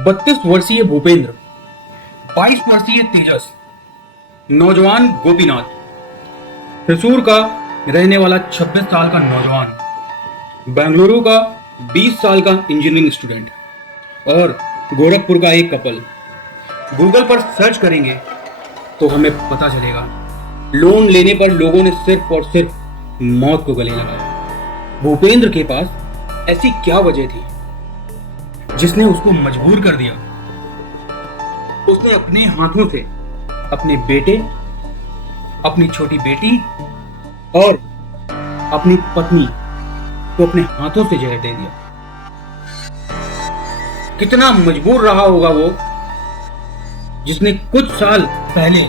32 वर्षीय भूपेंद्र, 22 वर्षीय तेजस, नौजवान गोपीनाथ, त्रिशूर का रहने वाला 26 साल का नौजवान, बेंगलुरु का 20 साल का इंजीनियरिंग स्टूडेंट और गोरखपुर का एक कपल। गूगल पर सर्च करेंगे तो हमें पता चलेगा लोन लेने पर लोगों ने सिर्फ और सिर्फ मौत को गले लगाया। भूपेंद्र के पास ऐसी क्या वजह थी जिसने उसको मजबूर कर दिया। उसने अपने हाथों से अपने बेटे, अपनी छोटी बेटी और अपनी पत्नी को अपने हाथों से जहर दे दिया। कितना मजबूर रहा होगा वो, जिसने कुछ साल पहले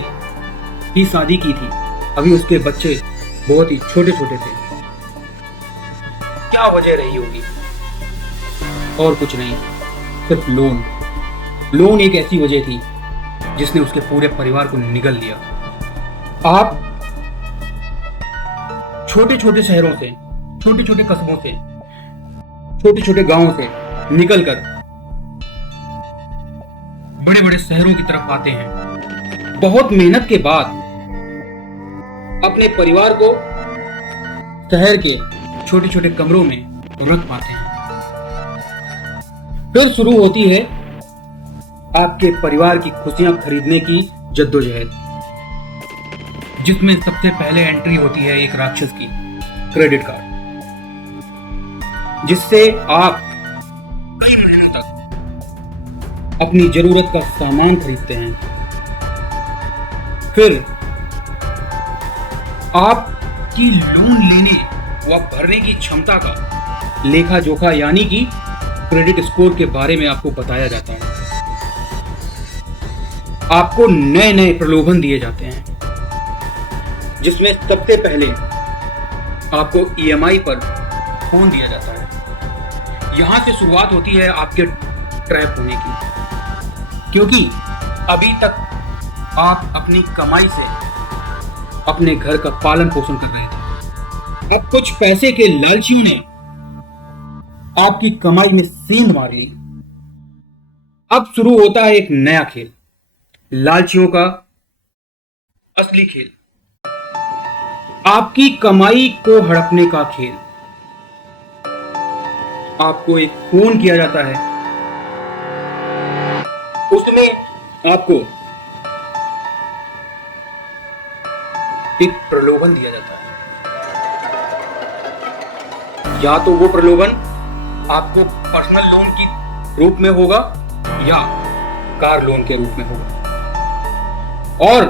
ही शादी की थी। अभी उसके बच्चे बहुत ही छोटे छोटे थे। क्या वजह रही होगी? और कुछ नहीं, सिर्फ लोन एक ऐसी वजह थी जिसने उसके पूरे परिवार को निगल लिया। आप छोटे छोटे शहरों से, छोटे छोटे कस्बों से, छोटे छोटे गांवों से निकलकर बड़े बड़े शहरों की तरफ आते हैं। बहुत मेहनत के बाद अपने परिवार को शहर के छोटे छोटे कमरों में रख पाते हैं। फिर शुरू होती है आपके परिवार की खुशियां खरीदने की जद्दोजहद, जिसमें सबसे पहले एंट्री होती है एक राक्षस की, क्रेडिट कार्ड, जिससे आप कई महीने तक अपनी जरूरत का सामान खरीदते हैं। फिर आपकी लोन लेने व भरने की क्षमता का लेखा जोखा यानी कि क्रेडिट स्कोर के बारे में आपको बताया जाता है। आपको नए नए प्रलोभन दिए जाते हैं, जिसमें सबसे पहले आपको ईएमआई पर फोन दिया जाता है। यहां से शुरुआत होती है आपके ट्रैप होने की, क्योंकि अभी तक आप अपनी कमाई से अपने घर का पालन पोषण कर रहे थे। अब कुछ पैसे के लालचियों ने आपकी कमाई में सींध मार ली। अब शुरू होता है एक नया खेल, लालचियों का असली खेल, आपकी कमाई को हड़पने का खेल। आपको एक फोन किया जाता है, उसमें आपको एक प्रलोभन दिया जाता है। या तो वो प्रलोभन आपको पर्सनल लोन के रूप में होगा या कार लोन के रूप में होगा, और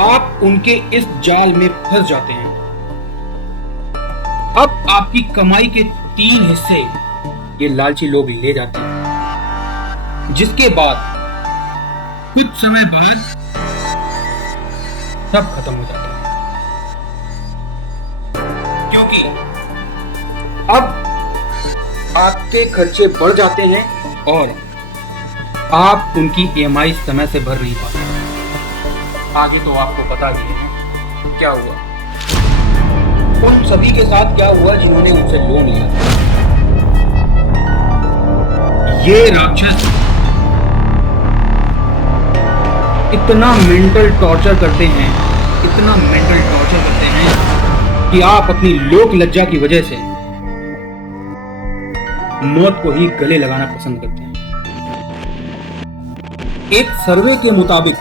आप उनके इस जाल में फंस जाते हैं। अब आपकी कमाई के 3 हिस्से ये लालची लोग ले जाते हैं, जिसके बाद कुछ समय बाद सब खत्म हो जाता है, क्योंकि अब आपके खर्चे बढ़ जाते हैं और आप उनकी ईएमआई समय से भर नहीं पाते। आगे तो आपको पता ही है क्या हुआ, उन सभी के साथ क्या हुआ जिन्होंने उनसे लोन लिया। ये राक्षस इतना मेंटल टॉर्चर करते हैं, इतना मेंटल टॉर्चर करते हैं कि आप अपनी लोक लज्जा की वजह से मौत को ही गले लगाना पसंद करते हैं। एक सर्वे के मुताबिक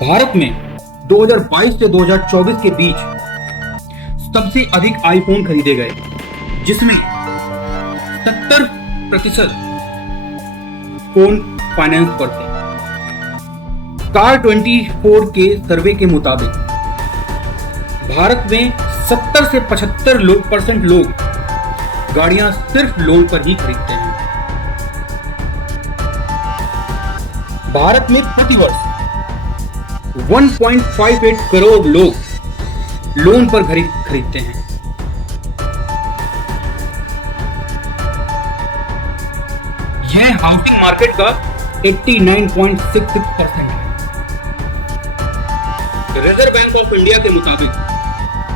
भारत में 2022 से 2024 के बीच सबसे अधिक आईफोन खरीदे गए, जिसमें 70% फोन फाइनेंस पर थे। कार 24 के सर्वे के मुताबिक भारत में 70 से 75% लोग गाड़ियां सिर्फ लोन पर ही खरीदते हैं। भारत में प्रतिवर्ष 1.58 करोड़ लोग लोन पर खरीदते हैं। यह हाउसिंग मार्केट का 89.66% है। रिजर्व बैंक ऑफ इंडिया के मुताबिक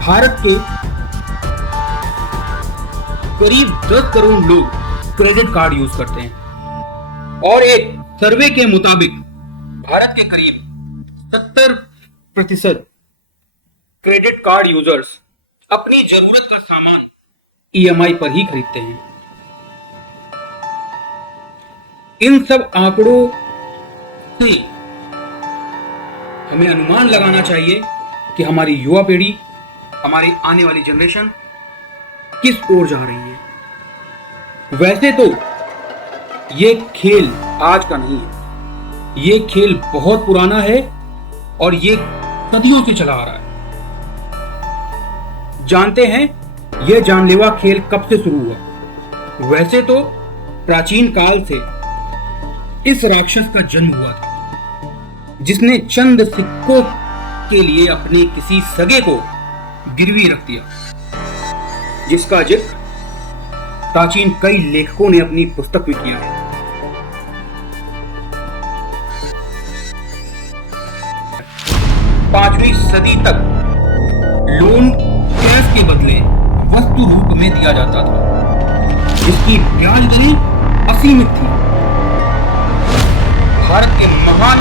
भारत के करीब 10 करोड़ लोग क्रेडिट कार्ड यूज करते हैं और एक सर्वे के मुताबिक भारत के करीब 70% क्रेडिट कार्ड यूजर्स अपनी जरूरत का सामान ईएमआई पर ही खरीदते हैं। इन सब आंकड़ों से हमें अनुमान लगाना चाहिए कि हमारी युवा पीढ़ी, हमारी आने वाली जनरेशन किस ओर जा रही है। वैसे तो ये खेल आज का नहीं है, ये खेल बहुत पुराना है और ये सदियों से चला आ रहा है। जानते हैं यह जानलेवा खेल कब से शुरू हुआ? वैसे तो प्राचीन काल से इस राक्षस का जन्म हुआ था, जिसने चंद सिक्कों के लिए अपने किसी सगे को गिरवी रख दिया, जिसका जिक्र प्राचीन कई लेखकों ने अपनी पुस्तक में किया है। 5वीं सदी तक लोन कैश के बदले वस्तु रूप में दिया जाता था, जिसकी ब्याज दरें असीमित थी। भारत के महान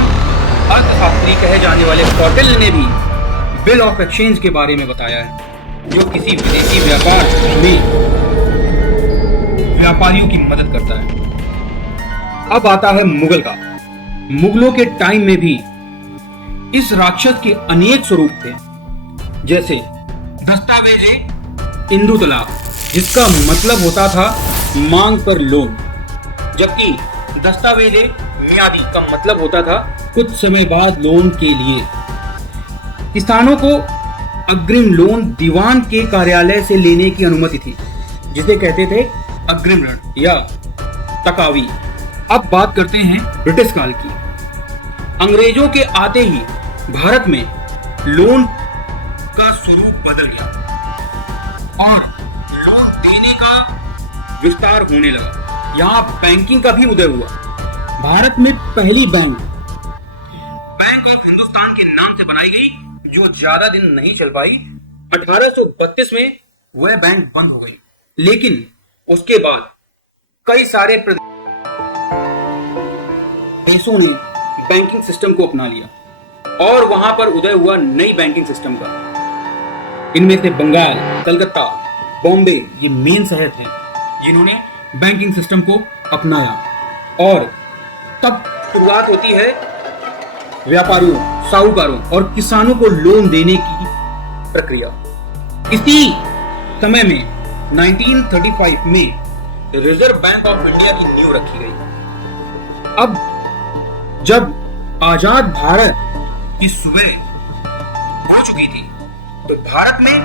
अर्थशास्त्री कहे जाने वाले कौटिल्य ने भी बिल ऑफ एक्सचेंज के बारे में बताया है, जो किसी विदेशी व्यापार में व्यापारियों की मदद करता है। अब आता है मुगल का। मुगलों के टाइम में भी इस राक्षस के अनेक स्वरूप थे, जैसे दस्तावेजे इंदु तलाक, जिसका मतलब होता था मांग पर लोन, जबकि दस्तावेजे मियादी का मतलब होता था कुछ समय बाद लोन के लिए। किसानों को अग्रिम लोन दीवान के कार्यालय से लेने की अनुमति थी, जिसे कहते थे अग्रिम ऋण या तकावी। अब बात करते हैं ब्रिटिश काल की। अंग्रेजों के आते ही भारत में लोन का स्वरूप बदल गया और लोन देने का विस्तार होने लगा। यहाँ बैंकिंग का भी उदय हुआ। भारत में पहली बैंक ऑफ हिंदुस्तान के नाम से बनाई गई, जो ज्यादा दिन नहीं चल पाई। 1832 में वह बैंक बंद हो गई, लेकिन उसके बाद कई सारे देशों ने बैंकिंग सिस्टम को अपना लिया और वहां पर उदय हुआ नई बैंकिंग सिस्टम का। इनमें से बंगाल, कलकत्ता, बॉम्बे ये मेन शहर थे जिन्होंने बैंकिंग सिस्टम को अपनाया। और तब शुरुआत होती है व्यापारियों, साहूकारों और किसानों को लोन देने की प्रक्रिया। इसी समय में 1935 में रिजर्व बैंक ऑफ इंडिया की नींव रखी गई। अब जब आजाद भारत की सुबह हो चुकी थी, तो भारत में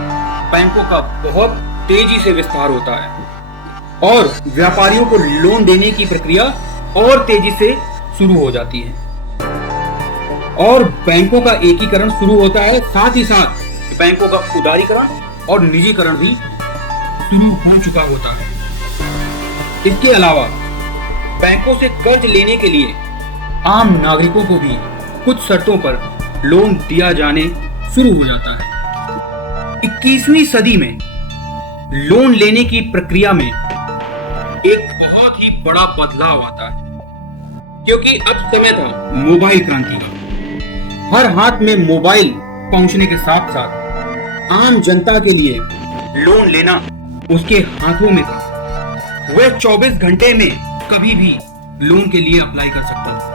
बैंकों का बहुत तेजी से विस्तार होता है और व्यापारियों को लोन देने की प्रक्रिया और तेजी से शुरू हो जाती है और बैंकों का एकीकरण शुरू होता है। साथ ही साथ बैंकों का उदारीकरण और निजीकरण भी शुरू हो चुका होता है। इसके अलावा बैंकों से कर्ज लेने के लिए आम नागरिकों को भी कुछ शर्तों पर लोन दिया जाने शुरू हो जाता है। 21वीं सदी में लोन लेने की प्रक्रिया में एक बहुत ही बड़ा बदलाव आता है, क्योंकि अब समय था मोबाइल क्रांति का। हर हाथ में मोबाइल पहुंचने के साथ साथ आम जनता के लिए लोन लेना उसके हाथों में था। वह 24 घंटे में कभी भी लोन के लिए अप्लाई कर सकता था।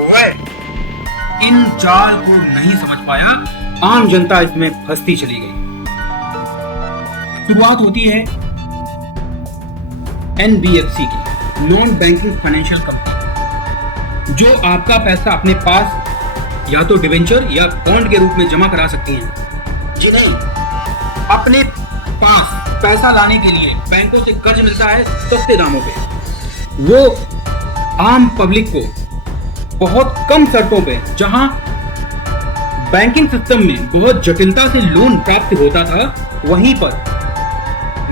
वह इन चाल को नहीं समझ पाया, आम जनता इसमें फंसती चली गई। शुरुआत होती है NBFC की, नॉन बैंकिंग फाइनेंशियल कंपनी, जो आपका पैसा अपने पास या तो डिवेंचर या बॉन्ड के रूप में जमा करा सकती हैं। जिन्हें अपने पास पैसा लाने के लिए बैंकों से कर्ज मिलता है सस्ते दामों पे। वो आम पब्लिक को बहुत कम शर्तों पे, जहां बैंकिंग सिस्टम में बहुत जटिलता से लोन प्राप्त होता था, वहीं पर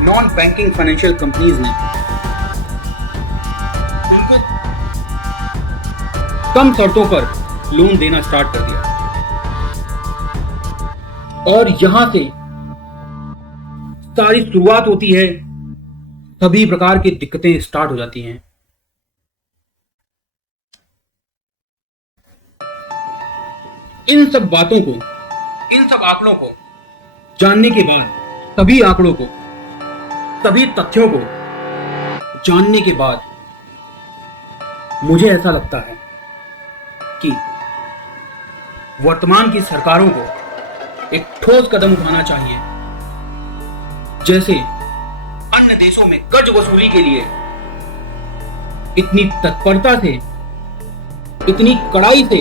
नॉन बैंकिंग फाइनेंशियल कंपनीज ने उनको कम शर्तों पर लोन देना स्टार्ट कर दिया और यहां से सारी शुरुआत होती है सभी प्रकार की दिक्कतें स्टार्ट हो जाती हैं। इन सब बातों को, इन सब आंकड़ों को जानने के बाद, सभी आंकड़ों को, सभी तथ्यों को जानने के बाद मुझे ऐसा लगता है कि वर्तमान की सरकारों को एक ठोस कदम उठाना चाहिए। जैसे अन्य देशों में कर्ज वसूली के लिए इतनी तत्परता से, इतनी कड़ाई से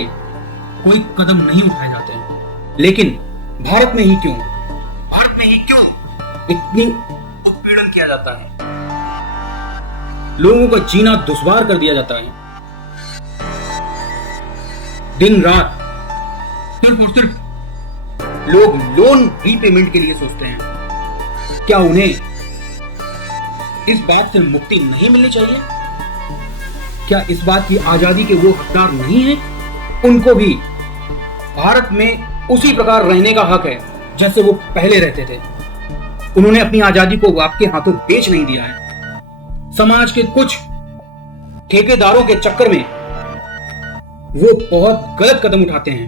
कोई कदम नहीं उठाए जाते हैं, लेकिन भारत में ही क्यों इतनी उत्पीड़न किया जाता है, लोगों का जीना दुश्वार कर दिया जाता है। दिन रात सिर्फ और सिर्फ लोग लोन रीपेमेंट के लिए सोचते हैं। क्या उन्हें इस बात से मुक्ति नहीं मिलनी चाहिए? क्या इस बात की आजादी के वो हकदार नहीं है? उनको भी भारत में उसी प्रकार रहने का हक है जैसे वो पहले रहते थे। उन्होंने अपनी आजादी को आपके हाथों बेच नहीं दिया है। समाज के कुछ ठेकेदारों के चक्कर में वो बहुत गलत कदम उठाते हैं।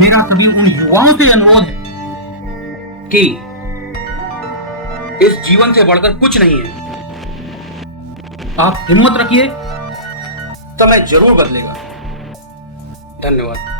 मेरा सभी उन युवाओं से अनुरोध है कि इस जीवन से बढ़कर कुछ नहीं है। आप हिम्मत रखिए, समय जरूर बदलेगा। धन्यवाद।